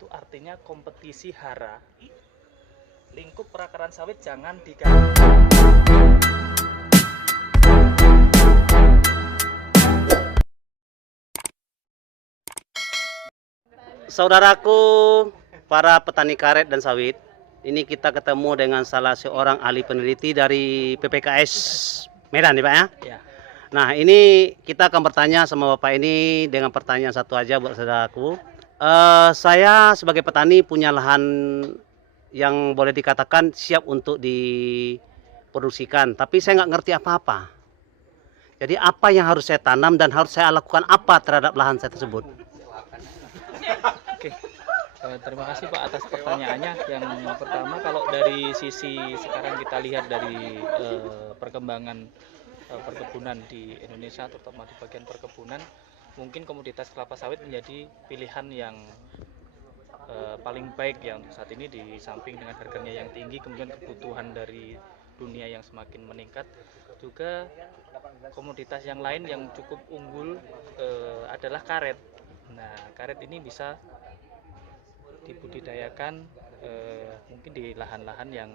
itu artinya kompetisi hara. Lingkup perakaran sawit jangan diganggu. Saudaraku, para petani karet dan sawit, ini kita ketemu dengan salah seorang ahli peneliti dari PPKS Medan nih Pak ya. Ya. Nah ini kita akan bertanya sama Bapak ini dengan pertanyaan satu aja buat saudaraku. Saya sebagai petani punya lahan yang boleh dikatakan siap untuk diproduksikan, tapi saya nggak ngerti apa-apa. Jadi apa yang harus saya tanam dan harus saya lakukan apa terhadap lahan saya tersebut? Oke. Terima kasih Pak atas pertanyaannya. Yang pertama, kalau dari sisi sekarang kita lihat dari perkembangan perkebunan di Indonesia, terutama di bagian perkebunan, mungkin komoditas kelapa sawit menjadi pilihan yang paling baik ya untuk saat ini, di samping dengan harganya yang tinggi, kemudian kebutuhan dari dunia yang semakin meningkat, juga komoditas yang lain yang cukup unggul adalah karet. Nah, karet ini bisa dibudidayakan mungkin di lahan-lahan yang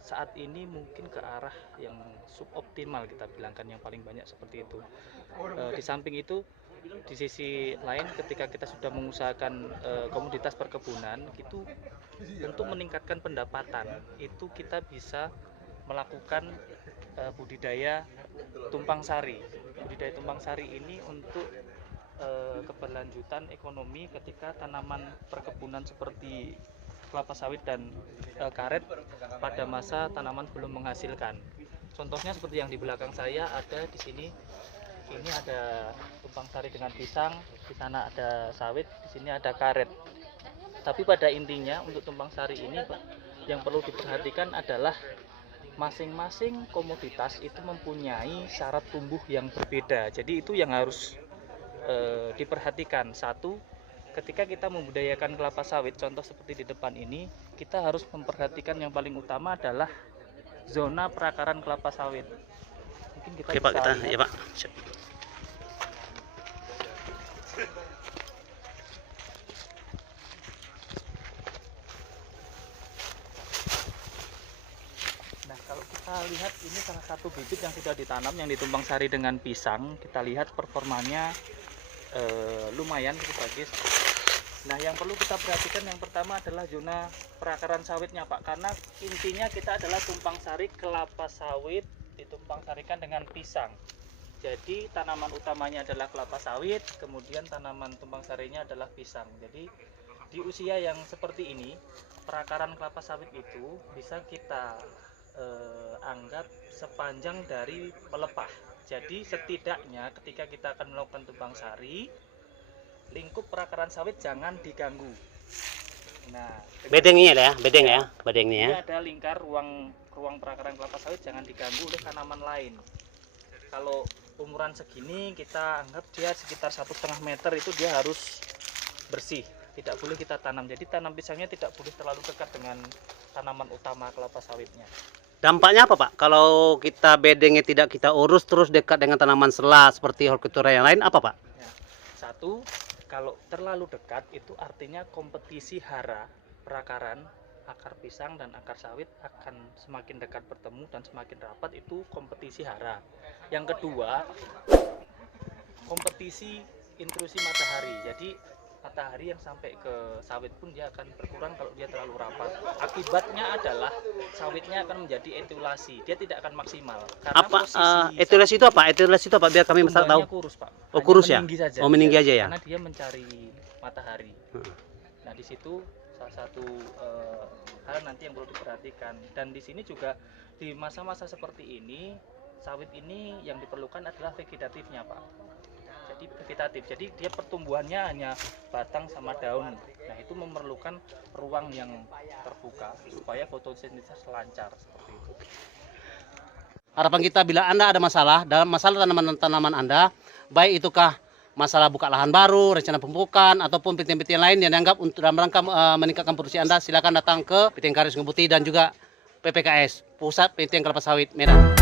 saat ini mungkin ke arah yang suboptimal, kita bilangkan yang paling banyak seperti itu. Di samping itu, di sisi lain ketika kita sudah mengusahakan komoditas perkebunan itu, untuk meningkatkan pendapatan itu kita bisa melakukan budidaya tumpang sari. Budidaya tumpang sari ini untuk keberlanjutan ekonomi ketika tanaman perkebunan seperti kelapa sawit dan karet pada masa tanaman belum menghasilkan. Contohnya seperti yang di belakang saya ada di sini. Ini ada tumpang sari dengan pisang, di sana ada sawit, di sini ada karet. Tapi pada intinya untuk tumpang sari ini yang perlu diperhatikan adalah masing-masing komoditas itu mempunyai syarat tumbuh yang berbeda. Jadi itu yang harus diperhatikan. Satu, ketika kita membudidayakan kelapa sawit, contoh seperti di depan ini, kita harus memperhatikan yang paling utama adalah zona perakaran kelapa sawit. Mungkin kita Oke bisa Pak, kita lihat. ya Pak. Nah, kalau kita lihat ini salah satu bibit yang sudah ditanam, yang ditumpang sari dengan pisang. Kita lihat performanya lumayan cukup bagus. Nah, yang perlu kita perhatikan yang pertama adalah zona perakaran sawitnya Pak, karena intinya kita adalah tumpang sari kelapa sawit ditumpang sarikan dengan pisang. Jadi tanaman utamanya adalah kelapa sawit, kemudian tanaman tumpang sarinya adalah pisang. Jadi di usia yang seperti ini, perakaran kelapa sawit itu bisa kita anggap sepanjang dari pelepah. Jadi setidaknya ketika kita akan melakukan tumpang sari, lingkup perakaran sawit jangan diganggu. Nah, Bedengnya ya, bedeng ya, bedengnya ya. ini ada lingkar ruang perakaran kelapa sawit jangan diganggu oleh tanaman lain. Kalau umuran segini kita anggap dia sekitar 1,5 meter, itu dia harus bersih, tidak boleh kita tanam. Jadi tanam pisangnya tidak boleh terlalu dekat dengan tanaman utama kelapa sawitnya. Dampaknya apa Pak? Kalau kita bedengnya tidak kita urus terus dekat dengan tanaman sela seperti hortikultura yang lain, apa Pak? Ya. Satu, kalau terlalu dekat itu artinya kompetisi hara perakaran akar pisang dan akar sawit akan semakin dekat bertemu dan semakin rapat, itu kompetisi hara. Yang kedua, kompetisi intrusi matahari. Jadi matahari yang sampai ke sawit pun dia akan berkurang kalau dia terlalu rapat. Akibatnya adalah sawitnya akan menjadi etulasi, dia tidak akan maksimal. Karena Apa posisi etulasi itu apa? Etulasi itu apa biar kami bisa tahu? tumbuhannya kurus Pak. Oh, Hanya kurus ya? meninggi saja. Oh, meninggi aja ya? Karena dia mencari matahari. Nah, di situ salah satu hal nanti yang perlu diperhatikan. Dan di sini juga di masa-masa seperti ini, sawit ini yang diperlukan adalah vegetatifnya Pak. Jadi vegetatif, jadi dia pertumbuhannya hanya batang sama daun. Nah, itu memerlukan ruang yang terbuka supaya fotosintesis lancar seperti itu. Harapan kita bila Anda ada masalah dalam masalah tanaman-tanaman Anda, baik itukah masalah buka lahan baru, rencana pemupukan, ataupun penelitian lain yang dianggap untuk dalam rangka meningkatkan produksi Anda, silakan datang ke PT Karet Sungai Putih dan juga PPKS, Pusat Penelitian Kelapa Sawit Medan.